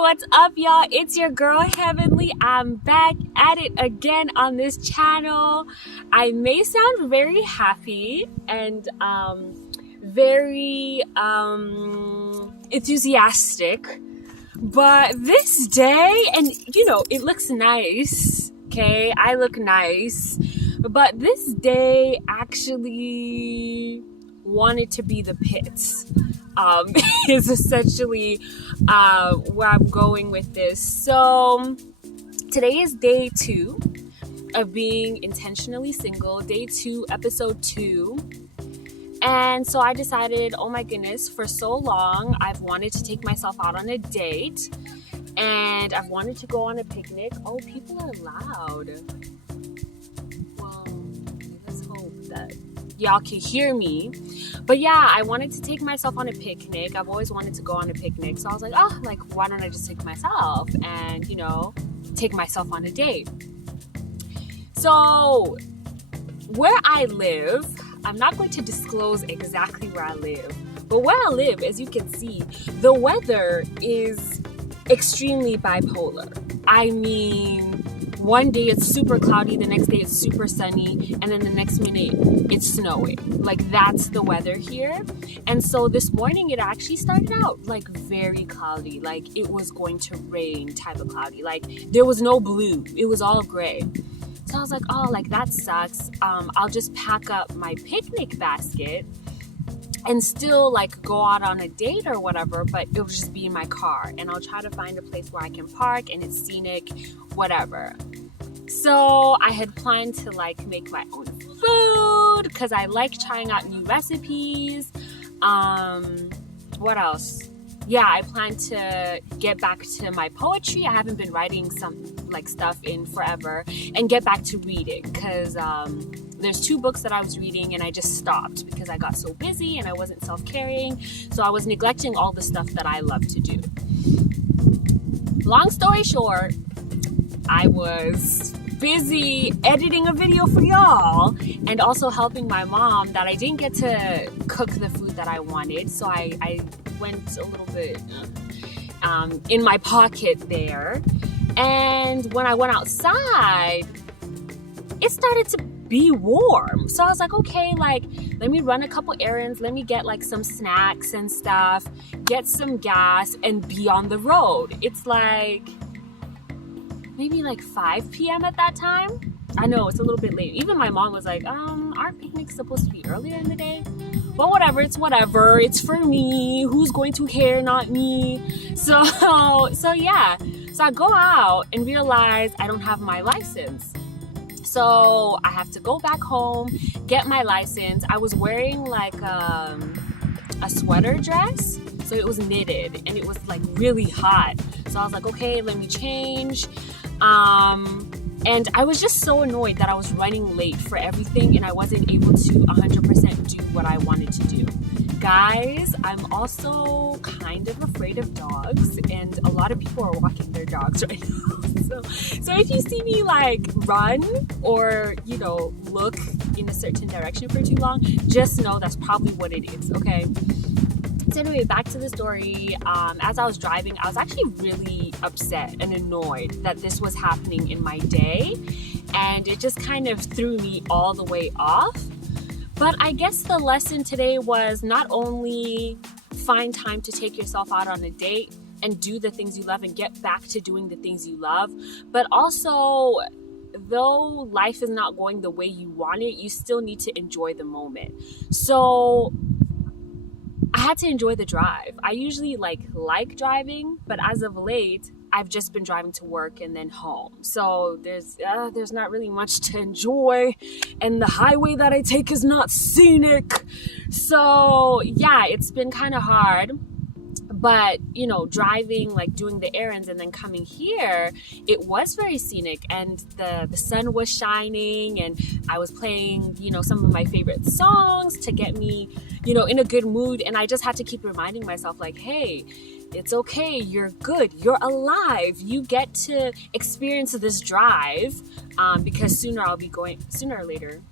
What's up, y'all? It's your girl Heavenly. I'm back at it again on this channel. I may sound very happy and very enthusiastic, but this day, and you know, it looks nice, okay? I look nice, but this day actually wanted to be the pits. Is essentially where I'm going with this. So today is day 2 of being intentionally single, day 2, episode 2. And so I decided, oh my goodness, for so long I've wanted to take myself out on a date and I've wanted to go on a picnic. Oh, people are loud. Well, let's hope that y'all can hear me. But yeah, I wanted to take myself on a picnic. I've always wanted to go on a picnic. So I was like, why don't I just take myself and, you know, take myself on a date? So where I live, I'm not going to disclose exactly where I live, but where I live, as you can see, the weather is extremely bipolar. I mean, one day it's super cloudy, the next day it's super sunny, and then the next minute it's snowing. Like, that's the weather here. And so this morning it actually started out like very cloudy, like it was going to rain type of cloudy. Like there was no blue, it was all gray. So I was like, oh, like that sucks. I'll just pack up my picnic basket and still like go out on a date or whatever, but it'll just be in my car and I'll try to find a place where I can park and it's scenic, whatever. So I had planned to like make my own food because I like trying out new recipes. What else? Yeah, I plan to get back to my poetry. I haven't been writing some like stuff in forever, and get back to reading because there's 2 books that I was reading and I just stopped because I got so busy and I wasn't self-caring. So I was neglecting all the stuff that I love to do. Long story short, I was busy editing a video for y'all and also helping my mom that I didn't get to cook the food that I wanted. So I went a little bit in my pocket there. And when I went outside, it started to be warm. So I was like, okay, like, let me run a couple errands. Let me get like some snacks and stuff, get some gas and be on the road. It's like maybe like 5 p.m. at that time. I know it's a little bit late. Even my mom was like, our picnic's supposed to be earlier in the day. But whatever, it's whatever. It's for me. Who's going to care? Not me. So yeah. So I go out and realize I don't have my license. So I have to go back home, get my license. I was wearing like a sweater dress. So it was knitted and it was like really hot. So I was like, okay, let me change. And I was just so annoyed that I was running late for everything and I wasn't able to 100% do what I wanted to do. Guys, I'm also kind of afraid of dogs and a lot of people are walking their dogs right now. So if you see me like run or, you know, look in a certain direction for too long, just know that's probably what it is, okay? So anyway, back to the story. As I was driving, I was actually really upset and annoyed that this was happening in my day. And it just kind of threw me all the way off. But I guess the lesson today was not only find time to take yourself out on a date and do the things you love and get back to doing the things you love, but also, though life is not going the way you want it, you still need to enjoy the moment. So I had to enjoy the drive. I usually like driving, but as of late, I've just been driving to work and then home. So there's not really much to enjoy, and the highway that I take is not scenic. So yeah, it's been kind of hard. But, you know, driving, like doing the errands and then coming here, it was very scenic and the sun was shining and I was playing, you know, some of my favorite songs to get me, you know, in a good mood. And I just had to keep reminding myself like, hey, it's okay. You're good. You're alive. You get to experience this drive because sooner or later,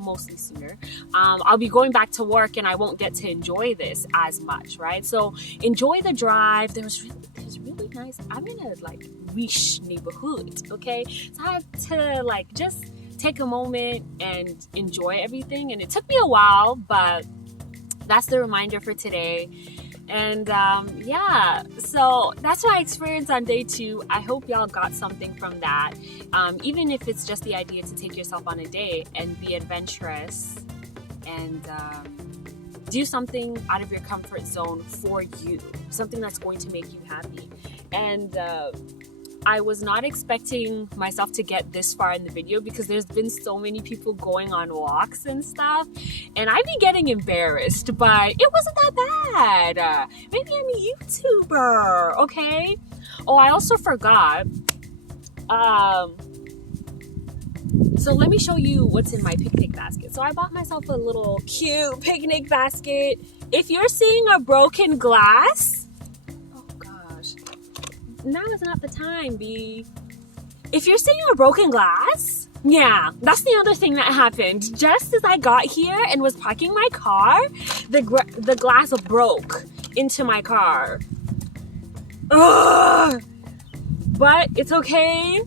mostly sooner, I'll be going back to work and I won't get to enjoy this as much, right? So enjoy the drive. There's really I'm in a like riche neighborhood, okay? So I had to like just take a moment and enjoy everything, and it took me a while, but that's the reminder for today. And yeah, so that's my experience on day 2. I hope y'all got something from that, even if it's just the idea to take yourself on a date and be adventurous and do something out of your comfort zone for you, something that's going to make you happy. And I was not expecting myself to get this far in the video because there's been so many people going on walks and stuff, and I'd be getting embarrassed, but it wasn't that bad. Maybe I'm a YouTuber, okay? Oh, I also forgot. So let me show you what's in my picnic basket. So I bought myself a little cute picnic basket. If you're seeing a broken glass, oh gosh, now is not the time, B. If you're seeing a broken glass, yeah, that's the other thing that happened. Just as I got here and was parking my car, the glass broke into my car. Ugh! But it's okay.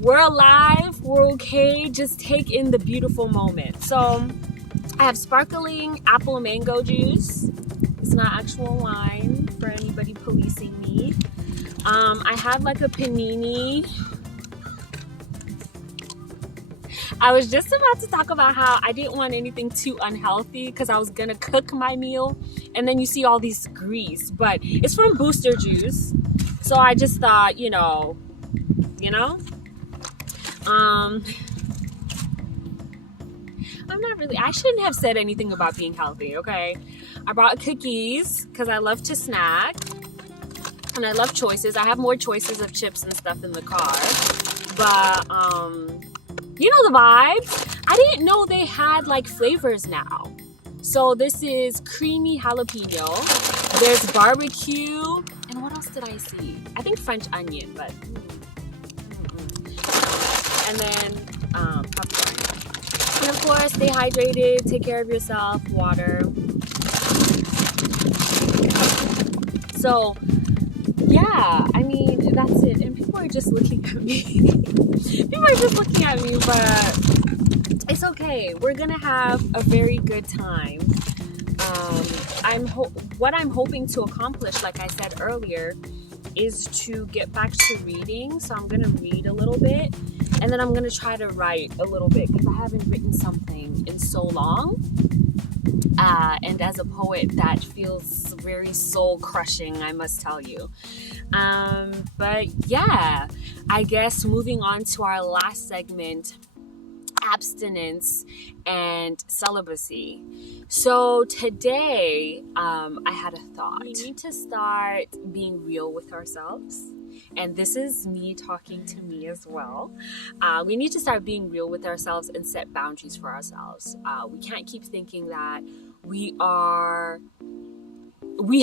We're alive, we're okay. Just take in the beautiful moment. So I have sparkling apple mango juice. It's not actual wine for anybody policing me. I have like a panini. I was just about to talk about how I didn't want anything too unhealthy because I was gonna cook my meal, and then you see all these grease, but it's from Booster Juice. So I just thought, you know, I shouldn't have said anything about being healthy, okay? I brought cookies because I love to snack and I love choices. I have more choices of chips and stuff in the car, but you know the vibes. I didn't know they had like flavors now. So this is creamy jalapeno, there's barbecue, and what else did I see? I think French onion, but and then popcorn. And of course, stay hydrated, take care of yourself, water. So yeah, I mean, that's it. And people are just looking at me. People are just looking at me, but it's okay. We're gonna have a very good time. What I'm hoping to accomplish, like I said earlier, is to get back to reading. So I'm gonna read a little bit, and then I'm gonna try to write a little bit because I haven't written something in so long. And as a poet, that feels very soul crushing, I must tell you. But yeah, I guess moving on to our last segment, abstinence and celibacy. So today, I had a thought. We need to start being real with ourselves. And this is me talking to me as well. We need to start being real with ourselves and set boundaries for ourselves. We can't keep thinking that we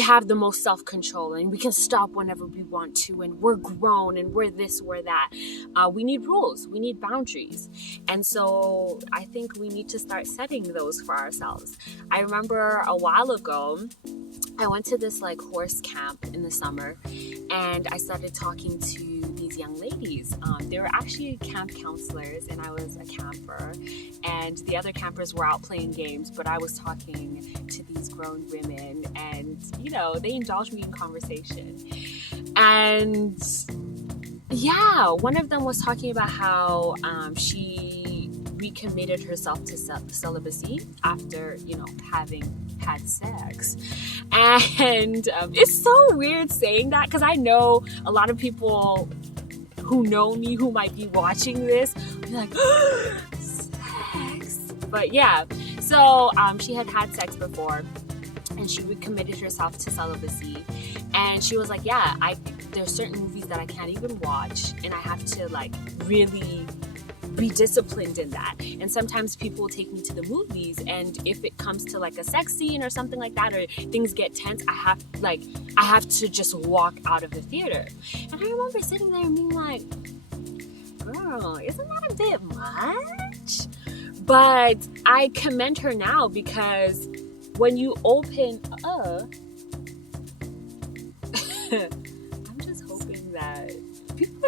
have the most self-control and we can stop whenever we want to, and we're grown and we're this, we're that. We need rules, we need boundaries. And so I think we need to start setting those for ourselves. I remember a while ago, I went to this like horse camp in the summer, and I started talking to these young ladies. They were actually camp counselors and I was a camper, and the other campers were out playing games, but I was talking to these grown women, and you know, they indulged me in conversation. And yeah, one of them was talking about how she recommitted herself to celibacy after, you know, having had sex. And it's so weird saying that because I know a lot of people who know me, who might be watching this, be like, sex. But yeah, so she had sex before, and she recommitted herself to celibacy. And she was like, yeah, there's certain movies that I can't even watch, and I have to like really be disciplined in that. And sometimes people will take me to the movies, and if it comes to like a sex scene or something like that, or things get tense, I have to just walk out of the theater. And I remember sitting there and being like, girl, isn't that a bit much? But I commend her now, because when you open I'm just hoping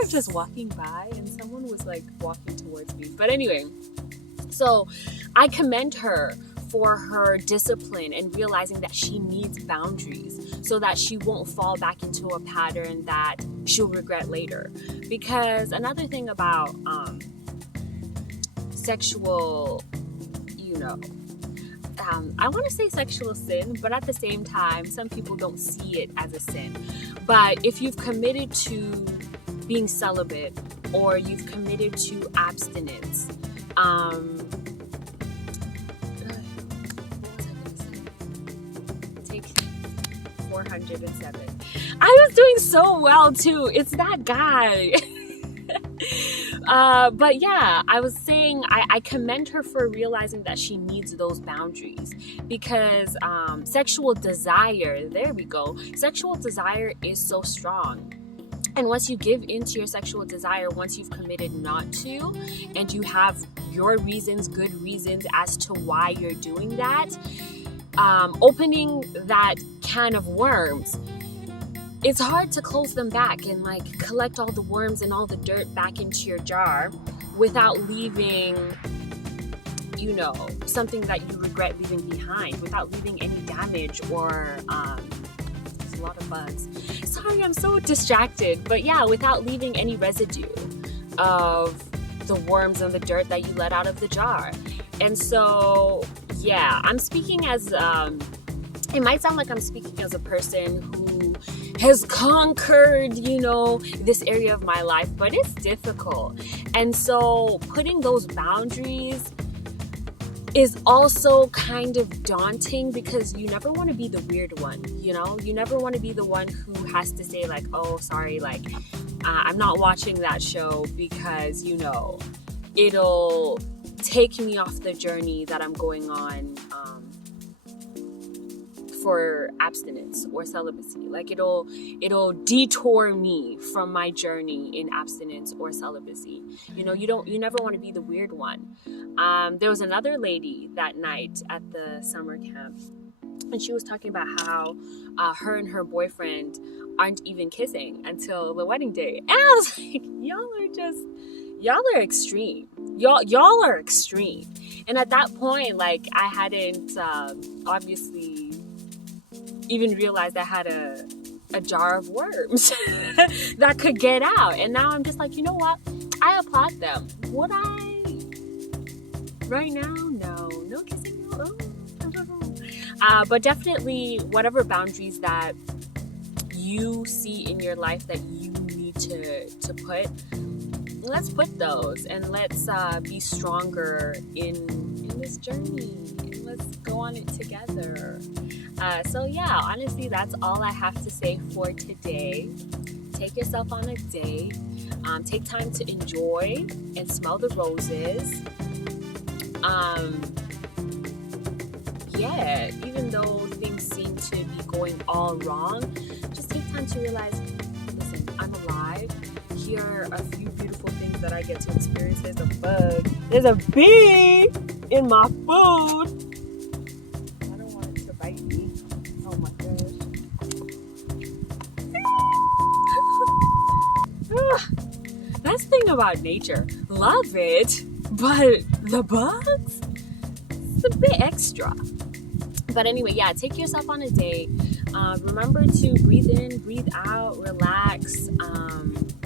were just walking by and someone was like walking towards me. But anyway, so I commend her for her discipline and realizing that she needs boundaries so that she won't fall back into a pattern that she'll regret later. Because another thing about sexual, I want to say sexual sin, but at the same time, some people don't see it as a sin. But if you've committed to being celibate or you've committed to abstinence, what was I going to say? Take 407. I was doing so well too. It's that guy. But yeah, I was saying I commend her for realizing that she needs those boundaries, because sexual desire, there we go, sexual desire is so strong. And once you give into your sexual desire, once you've committed not to, and you have your reasons, good reasons as to why you're doing that, opening that can of worms, it's hard to close them back and like collect all the worms and all the dirt back into your jar without leaving, something that you regret leaving behind, without leaving any damage or there's a lot of bugs. Sorry, I'm so distracted. But yeah, without leaving any residue of the worms and the dirt that you let out of the jar. And so, yeah, I'm speaking as, it might sound like I'm speaking as a person who has conquered, this area of my life, but it's difficult. And so putting those boundaries is also kind of daunting, because you never want to be the weird one, you never want to be the one who has to say like, oh, sorry, like, I'm not watching that show because, it'll take me off the journey that I'm going on, for abstinence or celibacy. Like it'll detour me from my journey in abstinence or celibacy. You never want to be the weird one. There was another lady that night at the summer camp, and she was talking about how her and her boyfriend aren't even kissing until the wedding day. And I was like, y'all are extreme. Y'all are extreme. And at that point, like, I hadn't obviously even realized I had a jar of worms that could get out. And now I'm just like, you know what? I applaud them. Would I? Right now? No kissing. No. I don't know. But definitely, whatever boundaries that you see in your life that you need to put, let's put those, and let's be stronger in this journey, and let's go on it together. So yeah, honestly, that's all I have to say for today. Take yourself on a date. Take time to enjoy and smell the roses. Yeah, even though things seem to be going all wrong, just take time to realize, listen, I'm alive. Here are a few beautiful things that I get to experience. There's a bug. There's a bee in my food. That's the thing about nature. Love it, but the bugs, it's a bit extra. But anyway, yeah, take yourself on a date. Remember to breathe in, breathe out, relax.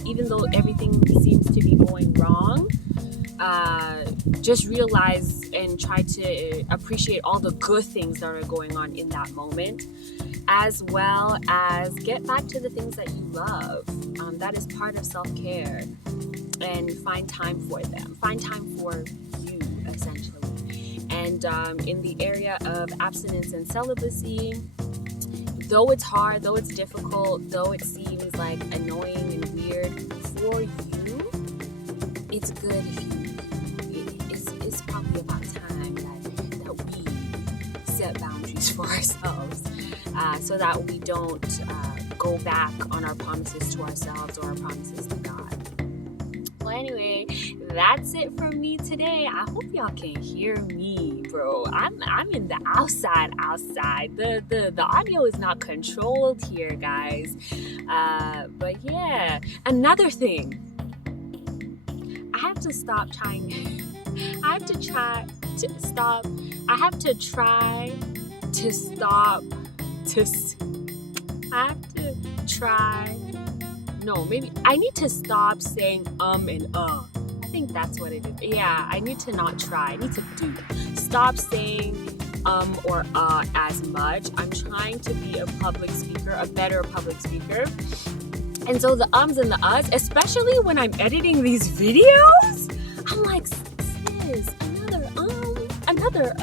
Even though everything seems to be going wrong, just realize and try to appreciate all the good things that are going on in that moment, as well as get back to the things that you love. That is part of self-care, and find time for them. Find time for you, essentially. And in the area of abstinence and celibacy, though it's hard, though it's difficult, though it seems like annoying and weird for you, it's good if it's probably about time that we set boundaries for ourselves, so that we don't go back on our promises to ourselves or our promises to God. Well, anyway, that's it from me today. I hope y'all can hear me, bro. I'm in the outside. The audio is not controlled here, guys. But yeah, another thing. have to stop trying. I have to try to stop. I have to try to stop to. I have to try. No, maybe I need to stop saying and I think that's what it is. Yeah, I need to not try. I need to do. Stop saying or as much. I'm trying to be a public speaker, a better public speaker. And so the ums and the uhs, especially when I'm editing these videos, I'm like, sis, another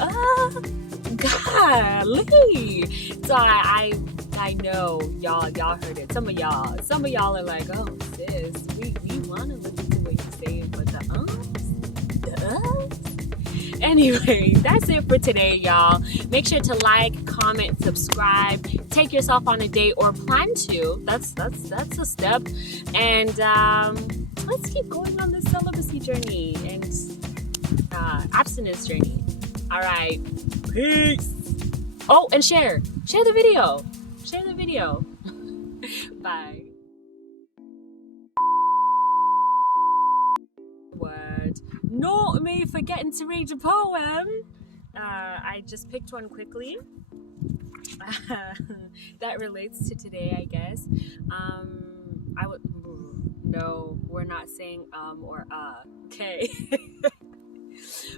golly. So I know y'all heard it. Some of y'all are like, oh sis, we want to listen to what you're saying, but the uhs. Anyway, that's it for today, y'all. Make sure to like, comment, subscribe, take yourself on a date or plan to. That's a step. And let's keep going on this celibacy journey and abstinence journey. All right. Peace. Oh, and share the video. Share the video. Bye. Word. Not me forgetting to read a poem. I just picked one quickly. That relates to today, I guess. No, we're not saying or okay.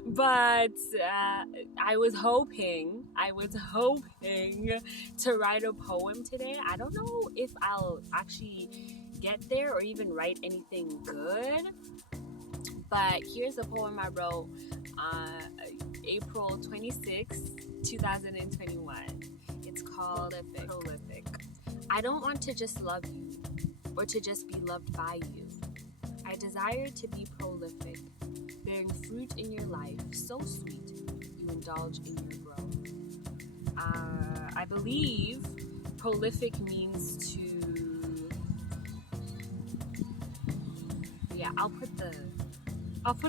But I was hoping to write a poem today. I don't know if I'll actually get there or even write anything good. But here's a poem I wrote April 26, 2021. It's called Prolific. I don't want to just love you or to just be loved by you. I desire to be prolific, bearing fruit in your life, so sweet you indulge in your growth. I believe prolific means to... Yeah, I'll put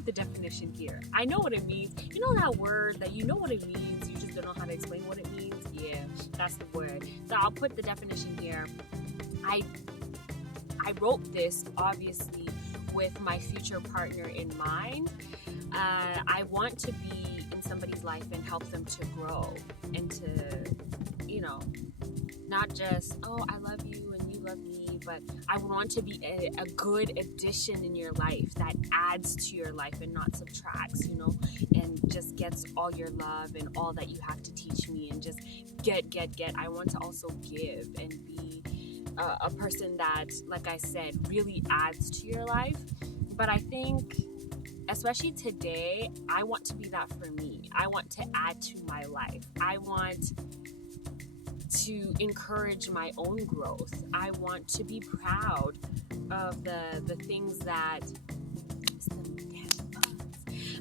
the definition here. I know what it means. You know that word that you know what it means, you just don't know how to explain what it means? Yeah, that's the word. So I'll put the definition here. I wrote this obviously with my future partner in mind. I want to be in somebody's life and help them to grow and to, you know, not just, oh, I love you and you love me, but I want to be a good addition in your life that adds to your life and not subtracts, you know, and just gets all your love and all that you have to teach me and just get. I want to also give and be a person that, like I said, really adds to your life. But I think, especially today, I want to be that for me. I want to add to my life. I want to encourage my own growth. I want to be proud of the things that...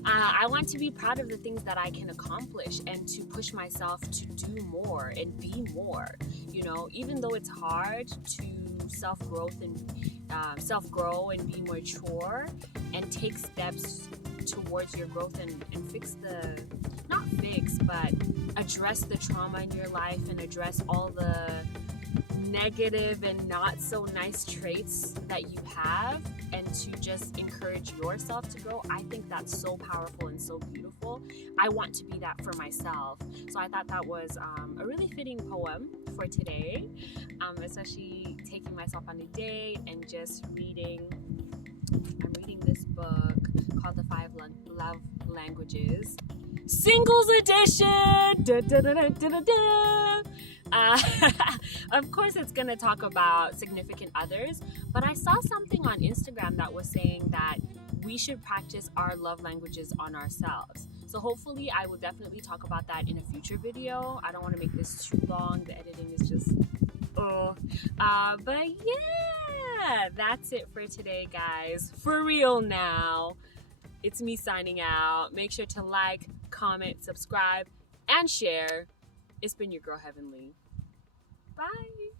I want to be proud of the things that I can accomplish and to push myself to do more and be more. You know, even though it's hard to self-grow and be mature and take steps towards your growth and fix the... not fix, but address the trauma in your life and address all the negative and not so nice traits that you have, and to just encourage yourself to grow. I think that's so powerful and so beautiful. I want to be that for myself. So I thought that was a really fitting poem for today, especially taking myself on a date and just reading. I'm reading this book called The 5 Love Languages. Singles edition! Da, da, da, da, da, da. Of course, it's going to talk about significant others, but I saw something on Instagram that was saying that we should practice our love languages on ourselves. So hopefully I will definitely talk about that in a future video. I don't want to make this too long. The editing is just... but yeah, that's it for today, guys. For real now. It's me signing out. Make sure to like, comment, subscribe, and share. It's been your girl, Heavenly. Bye.